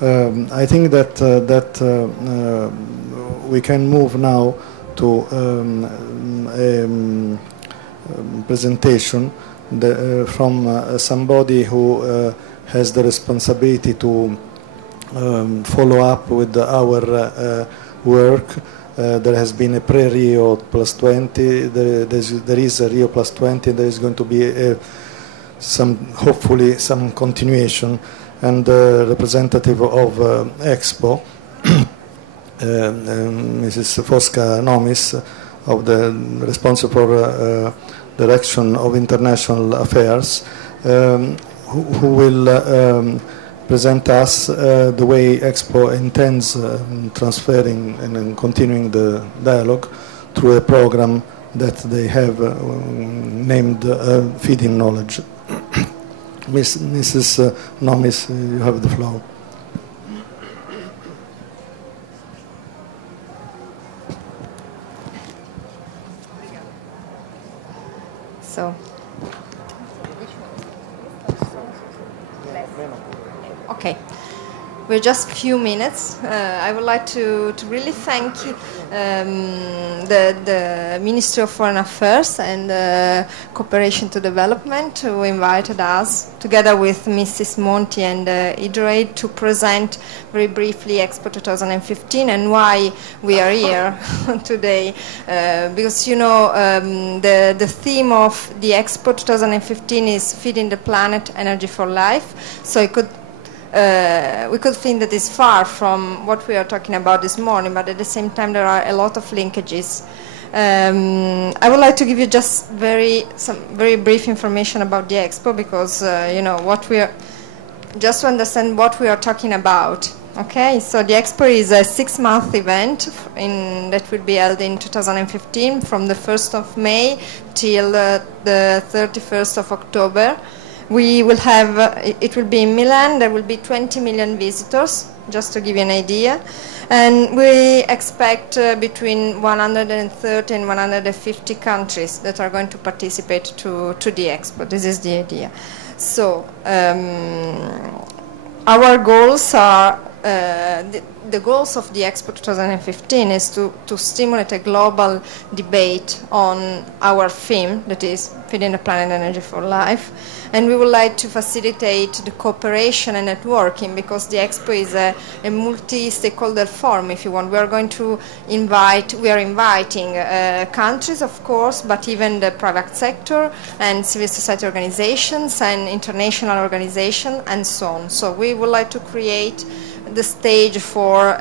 I think that we can move now to presentation from somebody who has the responsibility to follow up with our work. There has been a pre-Rio plus 20. There is a Rio plus 20. There is going to be hopefully some continuation. And the representative of Expo, Mrs. Fosca Nomis, of the responsible for Direction of International Affairs, who will present us the way Expo intends transferring and continuing the dialogue through a program that they have named Feeding Knowledge. Mrs. Nomis, you have the floor. So, okay. We're just a few minutes. I would like to really thank the Ministry of Foreign Affairs and Cooperation to Development who invited us, together with Mrs. Monti and IDRAID, to present very briefly Expo 2015 and why we are here today. Because, you know, the theme of the Expo 2015 is Feeding the Planet, Energy for Life. So we could think that it's far from what we are talking about this morning, but at the same time there are a lot of linkages. I would like to give you just some very brief information about the Expo, because you know what we are, just to understand what we are talking about. Okay, so the Expo is a 6-month event that will be held in 2015 from the 1st of May till the 31st of October. We will have, it will be in Milan. There will be 20 million visitors, just to give you an idea. And we expect between 130 and 150 countries that are going to participate to the Expo. This is the idea. So our goals are, the goals of the Expo 2015 is to stimulate a global debate on our theme, that is Feeding the Planet, Energy for Life. And we would like to facilitate the cooperation and networking, because the Expo is a multi-stakeholder forum, if you want. We are inviting countries, of course, but even the private sector and civil society organizations and international organizations and so on. So we would like to create the stage for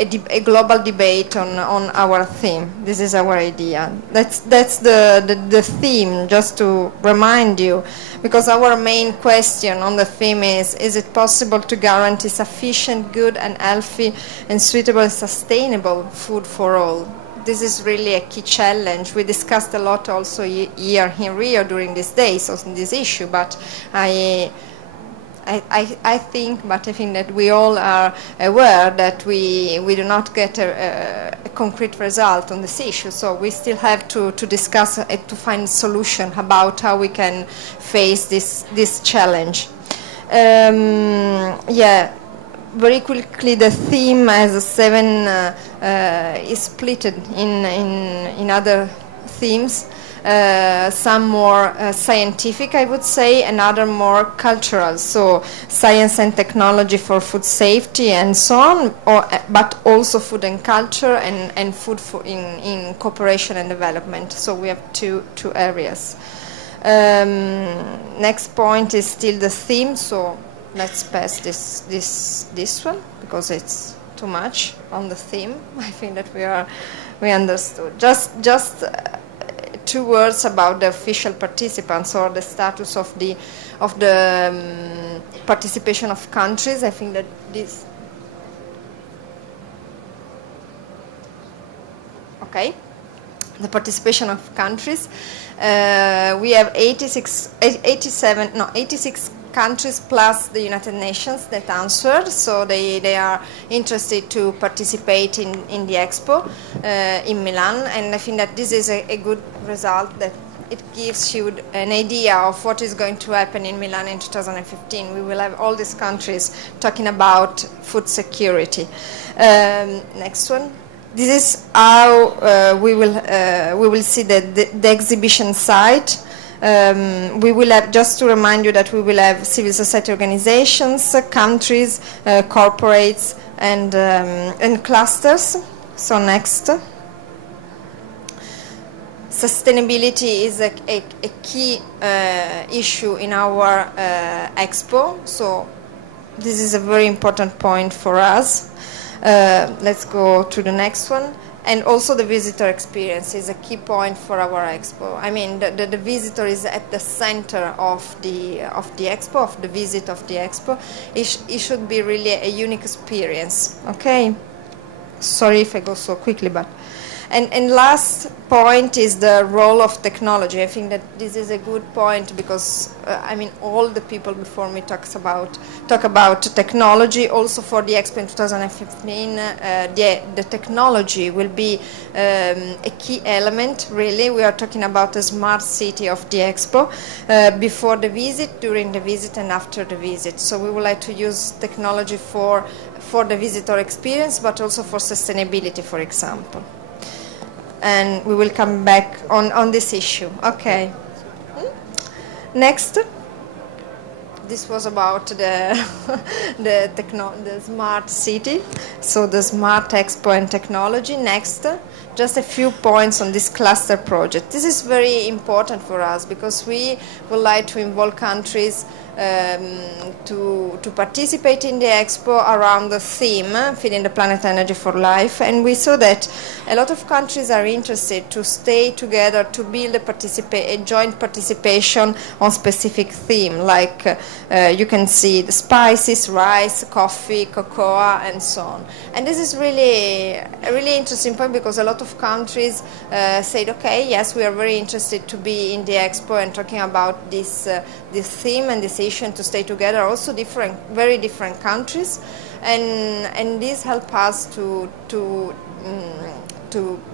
a global debate on our theme. This is our idea. That's the theme, just to remind you, because our main question on the theme is it possible to guarantee sufficient, good and healthy and suitable and sustainable food for all? This is really a key challenge. We discussed a lot also here in Rio during these days on this issue, but I think that we all are aware that we do not get a concrete result on this issue. So we still have to discuss it, to find a solution about how we can face this challenge. Yeah, very quickly, the theme as a 7 is split in other themes. Some more scientific, I would say, and other more cultural, so science and technology for food safety and so on, but also food and culture and food in cooperation and development. So we have two areas. Next point is still the theme, so let's pass this one, because it's too much on the theme. I think that we understood. Just 2 words about the official participants, or the status of the participation of countries. I think that this. Okay, the participation of countries. We have 86 countries plus the United Nations that answered, so they are interested to participate in the Expo in Milan, and I think that this is a good result that it gives you an idea of what is going to happen in Milan in 2015. We will have all these countries talking about food security. Next one. This is how we will see the exhibition site. We will have, just to remind you, that we will have civil society organizations, countries, corporates, and clusters. So next. Sustainability is a key issue in our expo. So this is a very important point for us. Let's go to the next one. And also the visitor experience is a key point for our expo. I mean, the visitor is at the center of the expo, of the visit of the expo. It should be really a unique experience. Okay. Sorry if I go so quickly, but. And last point is the role of technology. I think that this is a good point because I mean, all the people before me talk about technology. Also for the Expo in 2015, the technology will be a key element. Really, we are talking about a smart city of the Expo before the visit, during the visit, and after the visit. So we would like to use technology for the visitor experience, but also for sustainability, for example. And we will come back on this issue. Okay. Next. This was about the smart city, so the smart expo and technology. Next, just a few points on this cluster project. This is very important for us because we would like to involve countries to participate in the expo around the theme Feeding the Planet Energy for Life, and we saw that a lot of countries are interested to stay together to build a joint participation on specific theme, like you can see the spices, rice, coffee, cocoa, and so on. And this is really a really interesting point because a lot of countries said, okay, yes, we are very interested to be in the expo and talking about this theme and this issue and to stay together. Also very different countries, and this help us to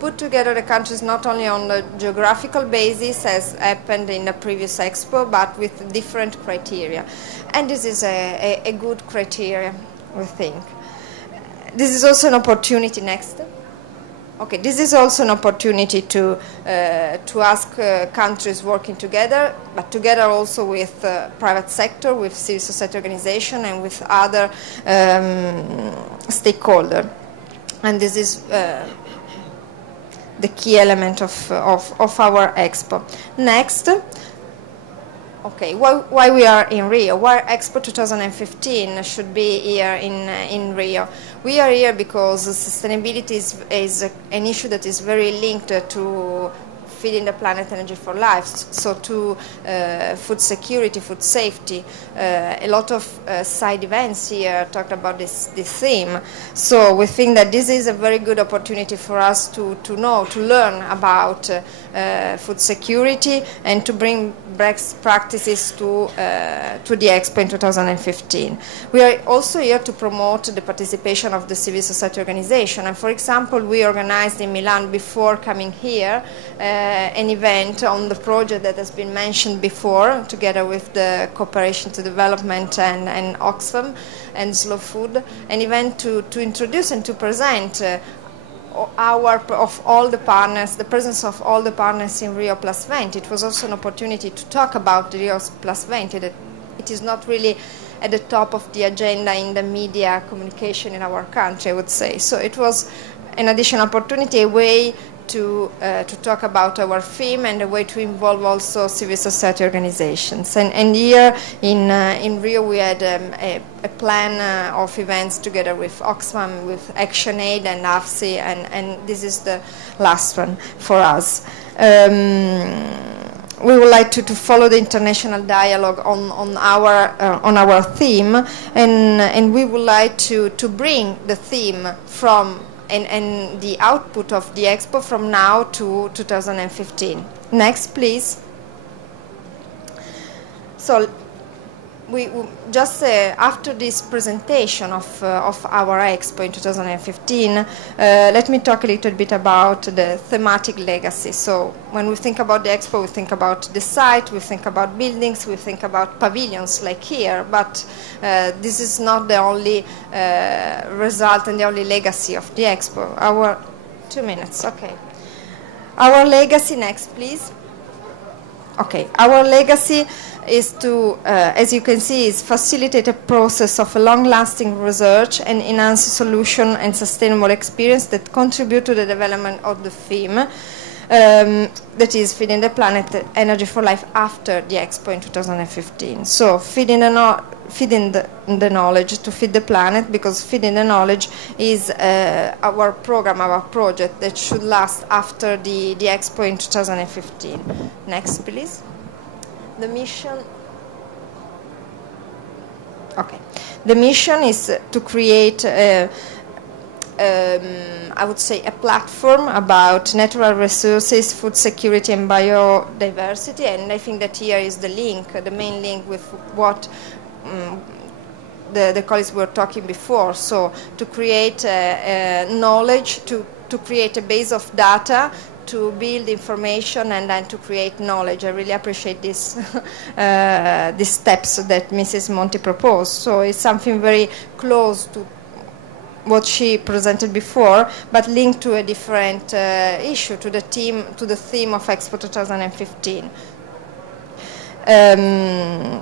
put together the countries not only on the geographical basis as happened in the previous expo, but with different criteria. And this is a good criteria, we think. This is also an opportunity. Next. Okay, this is also an opportunity to ask countries working together, but together also with private sector, with civil society organization, and with other stakeholders. And this is the key element of our expo. Next. Okay, why we are in Rio? Why Expo 2015 should be here in Rio? We are here because sustainability is an issue that is very linked to Feeding the Planet Energy for Life, so to food security, food safety. A lot of side events here talked about this theme. So we think that this is a very good opportunity for us to learn about food security and to bring best practices to the Expo in 2015. We are also here to promote the participation of the civil society organization. And for example, we organized in Milan before coming here an event on the project that has been mentioned before, together with the Cooperation to Development and Oxfam and Slow Food, an event to introduce and to present of all the partners, the presence of all the partners in Rio Plus 20. It was also an opportunity to talk about the Rio Plus 20. That it is not really at the top of the agenda in the media communication in our country, I would say. So it was an additional opportunity, a way to talk about our theme and a way to involve also civil society organizations. And here in Rio we had a plan of events together with Oxfam, with ActionAid and AFSI, and this is the last one for us. We would like to follow the international dialogue on our theme, and we would like to bring the theme from and the output of the expo from now to 2015. Next, please. So we just after this presentation of our expo in 2015, let me talk a little bit about the thematic legacy. So when we think about the expo, we think about the site, we think about buildings, we think about pavilions like here, but this is not the only result and the only legacy of the expo. Our 2 minutes, okay. Our legacy, next please. Okay, our legacy is to, as you can see, is facilitate a process of a long-lasting research and enhance solution and sustainable experience that contribute to the development of the theme, that is feeding the planet, energy for life after the expo in 2015. So feeding the knowledge to feed the planet, because feeding the knowledge is our program, our project that should last after the expo in 2015. Next, please. The mission. Okay. The mission is to create I would say a platform about natural resources, food security and biodiversity, and I think that here is the link, the main link with what the colleagues were talking before. So to create knowledge, to create a base of data, to build information and then to create knowledge. I really appreciate this, these steps that Mrs. Monti proposed. So it's something very close to what she presented before, but linked to a different issue, to the theme of Expo 2015.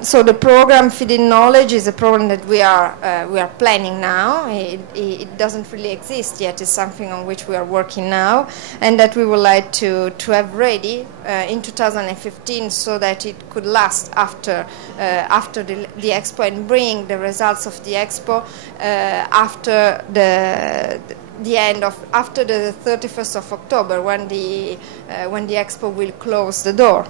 So the program Feeding Knowledge is a program that we are planning now. It doesn't really exist yet. It's something on which we are working now, and that we would like to have ready in 2015, so that it could last after the expo and bring the results of the expo after the 31st of October, when the expo will close the door.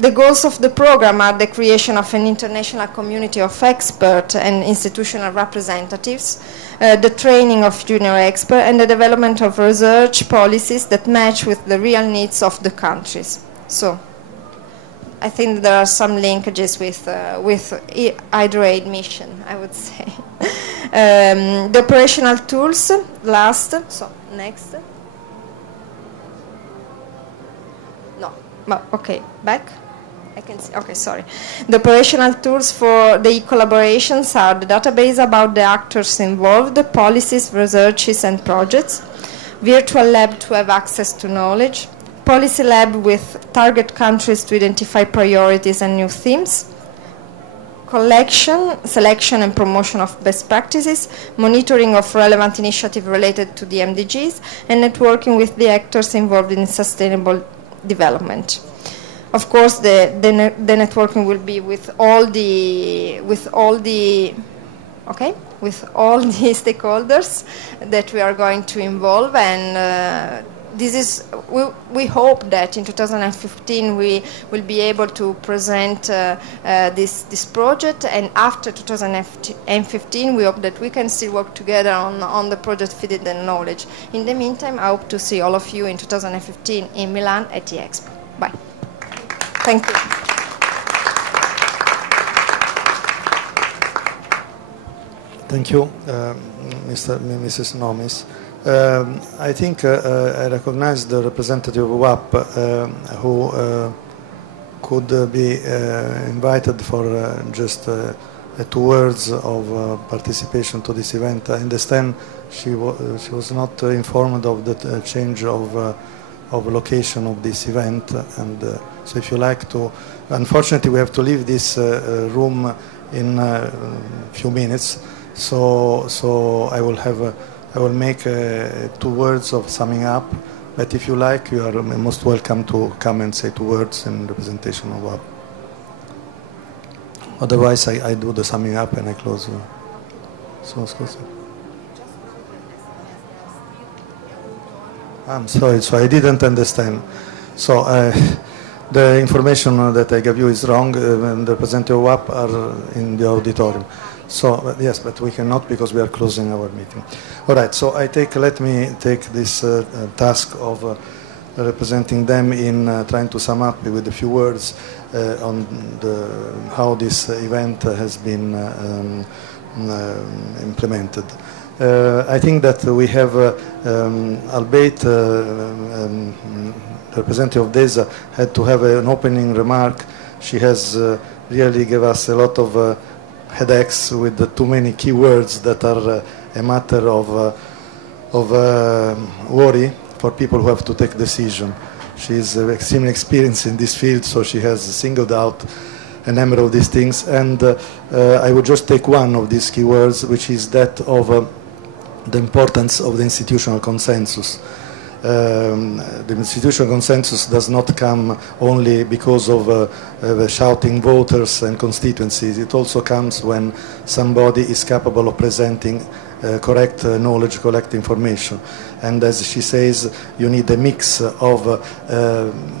The goals of the program are the creation of an international community of experts and institutional representatives, the training of junior experts, and the development of research policies that match with the real needs of the countries. So I think there are some linkages with HydroAid mission, I would say. The operational tools, last, so next. Okay, back. I can see. Okay, sorry. The operational tools for the collaborations are the database about the actors involved, the policies, researches, and projects, virtual lab to have access to knowledge, policy lab with target countries to identify priorities and new themes, collection, selection, and promotion of best practices, monitoring of relevant initiatives related to the MDGs, and networking with the actors involved in sustainable development. Of course, the networking will be with all the stakeholders that we are going to involve, and this is we hope that in 2015 we will be able to present this project, and after 2015 we hope that we can still work together on the project Feeding the Knowledge. In the meantime, I hope to see all of you in 2015 in Milan at the Expo. Bye. Thank you. Thank you, Mrs. Nomis. I think I recognize the representative of WAP who could be invited for just 2 words of participation to this event. I understand she was not informed of the change of location of this event, and so if you like to, unfortunately we have to leave this room in a few minutes, so I will make 2 words of summing up, but if you like, you are most welcome to come and say 2 words in representation of WAP. Otherwise, I do the summing up and I close. I'm sorry, so I didn't understand. So the information that I gave you is wrong, and the representative of WAP are in the auditorium. So yes, but we cannot because we are closing our meeting. All right, so let me take this task of representing them in trying to sum up with a few words on how this event has been implemented. I think that we have, albeit the representative of DESA had to have an opening remark. She has really given us a lot of headaches with too many keywords that are a matter of worry for people who have to take decision. She is extremely experienced in this field, so she has singled out a number of these things. And I would just take one of these keywords, which is that of the importance of the institutional consensus. The institutional consensus does not come only because of the shouting voters and constituencies. It also comes when somebody is capable of presenting correct knowledge, correct information. And as she says, you need a mix of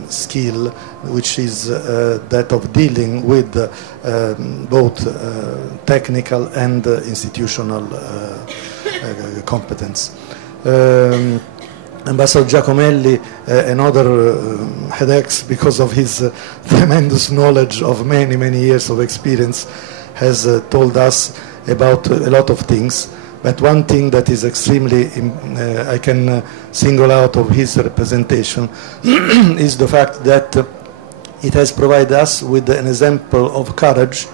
skill, which is that of dealing with both technical and institutional competence. Ambassador Giacomelli, another headaches because of his tremendous knowledge of many, many years of experience, has told us about a lot of things. But one thing that is extremely, I can single out of his representation is the fact that it has provided us with an example of courage,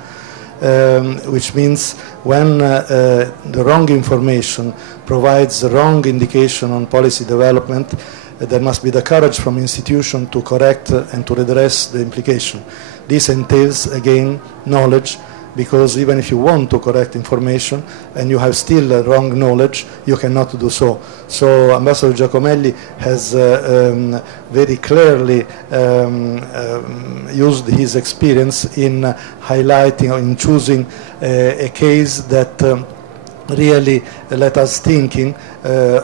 which means when the wrong information provides the wrong indication on policy development, there must be the courage from institution to correct and to redress the implication. This entails, again, knowledge, because even if you want to correct information and you have still wrong knowledge, you cannot do so. So Ambassador Giacomelli has very clearly used his experience in highlighting or in choosing a case that really let us thinking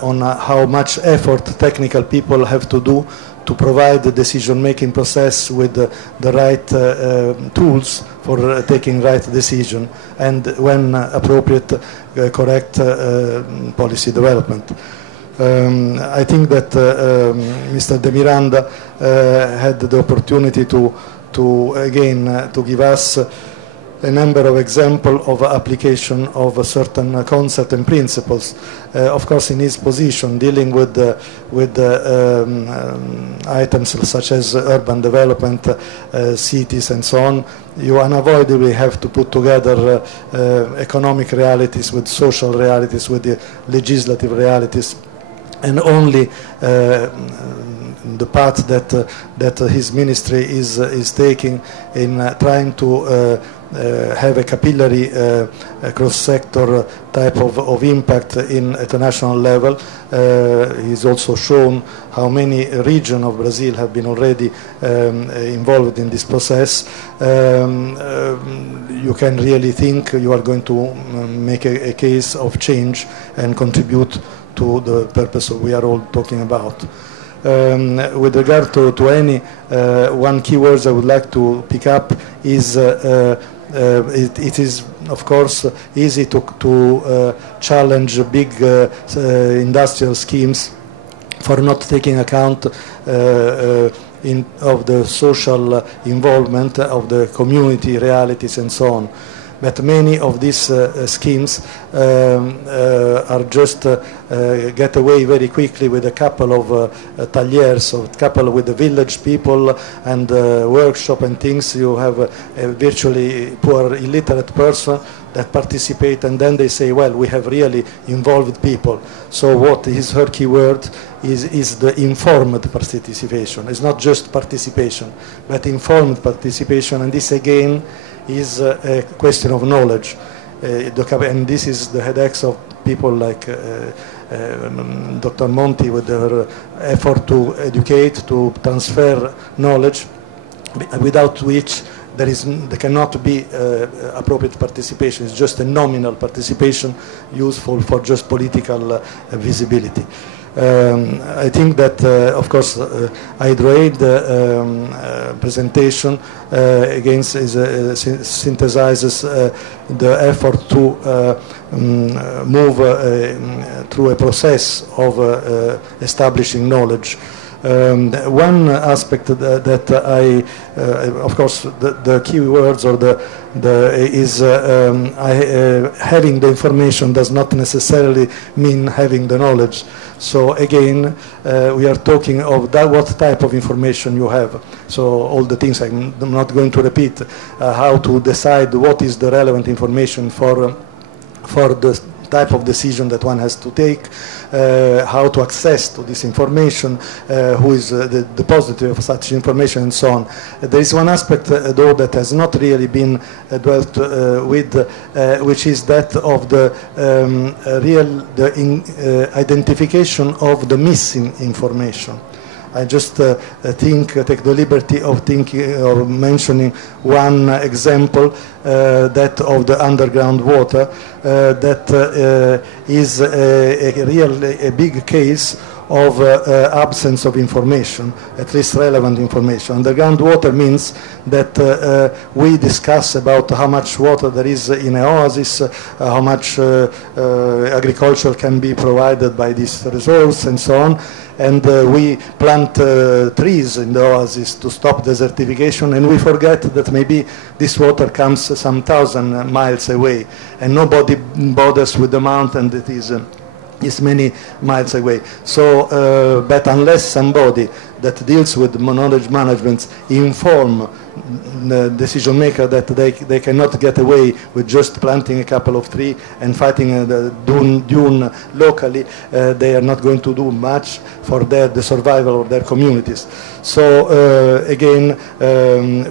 on how much effort technical people have to do to provide the decision-making process with the right tools for taking right decision, and when appropriate, correct policy development. I think that Mr. De Miranda had the opportunity to give us a number of examples of application of a certain concept and principles. Of course, in his position, dealing with items such as urban development, cities, and so on, you unavoidably have to put together economic realities with social realities, with the legislative realities, and only the path that his ministry is taking in trying to have a capillary cross-sector type of impact at the national level. He's also shown how many regions of Brazil have been already involved in this process. You can really think you are going to make a case of change and contribute to the purpose we are all talking about. With regard to any one key word I would like to pick up is it is of course easy to challenge big industrial schemes for not taking account of the social involvement of the community realities and so on. But many of these schemes are just get away very quickly with a couple of tagliers, or a couple with the village people and workshop and things. You have a virtually poor, illiterate person that participate, and then they say, well, we have really involved people. So what is her key word is the informed participation. It's not just participation, but informed participation, and this again is a question of knowledge, and this is the headaches of people like Dr. Monti with her effort to educate, to transfer knowledge, without which there cannot be appropriate participation. It's just a nominal participation useful for just political visibility. I think that, of course, Hydroaid presentation again synthesizes the effort to move through a process of establishing knowledge. One aspect that I, of course, the key words or having the information does not necessarily mean having the knowledge. So again, we are talking of what type of information you have. So all the things I'm not going to repeat, how to decide what is the relevant information for the type of decision that one has to take, how to access to this information, who is the depositor of such information, and so on. There is one aspect, though, that has not really been dwelt with, which is that of the identification of the missing information. I just take the liberty of mentioning one example, that of the underground water, that is a big case of absence of information, at least relevant information. Underground water means that we discuss about how much water there is in an oasis, how much agriculture can be provided by this resource, and so on. And we plant trees in the oasis to stop desertification, and we forget that maybe this water comes some 1,000 miles away, and nobody bothers with the mountain that is many miles away. So, but unless somebody that deals with knowledge management inform the decision maker that they cannot get away with just planting a couple of trees and fighting the dune locally, they are not going to do much for the survival of their communities. So again,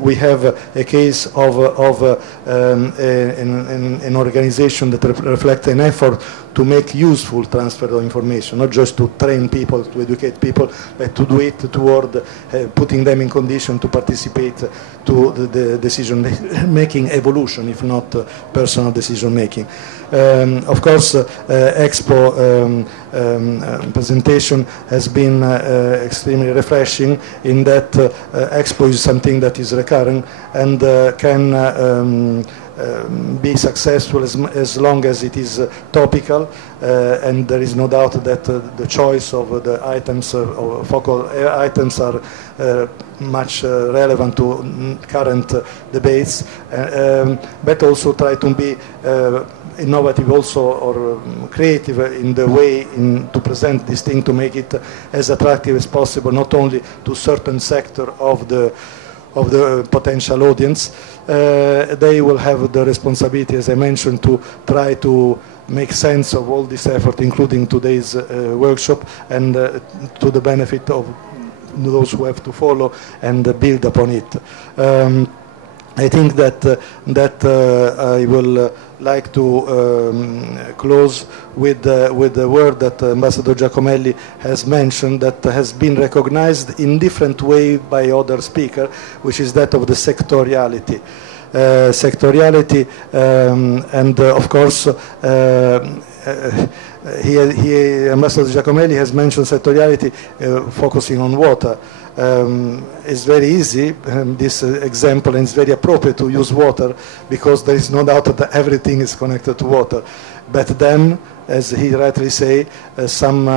we have a case of an organization that reflects an effort to make useful transfer of information, not just to train people, to educate people, but to do it toward putting them in condition to participate to the decision-making evolution, if not personal decision-making. Of course, Expo presentation has been extremely refreshing in that Expo is something that is recurring and can be successful as long as it is topical, and there is no doubt that the choice of the items or focal items are much relevant to current debates, but also try to be innovative also, or creative in the way to present this thing, to make it as attractive as possible, not only to certain sector of the potential audience. They will have the responsibility, as I mentioned, to try to make sense of all this effort, including today's workshop, and to the benefit of those who have to follow and build upon it. I think that I will like to close with the word that Ambassador Giacomelli has mentioned, that has been recognized in different way by other speakers, which is that of the sectoriality. And of course, Ambassador Giacomelli has mentioned sectoriality focusing on water. It's very easy, this example, and it's very appropriate to use water, because there is no doubt that everything is connected to water. But then, as he rightly say, some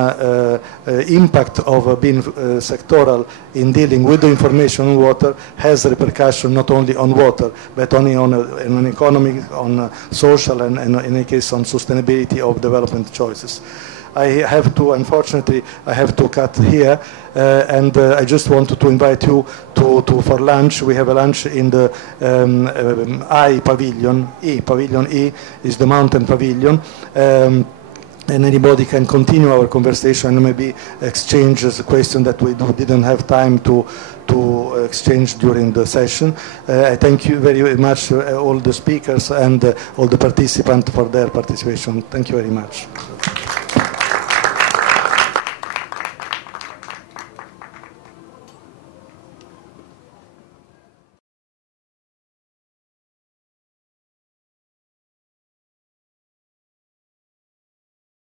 impact of being sectoral in dealing with the information on water has repercussion not only on water, but only on an economic, on social, and in any case on sustainability of development choices. I have to, unfortunately, I have to cut here, and I just wanted to invite you for lunch. We have a lunch in the I Pavilion. Pavilion E is the mountain pavilion. And anybody can continue our conversation and maybe exchange the question that we didn't have time to exchange during the session. I thank you very much, all the speakers and all the participants, for their participation. Thank you very much.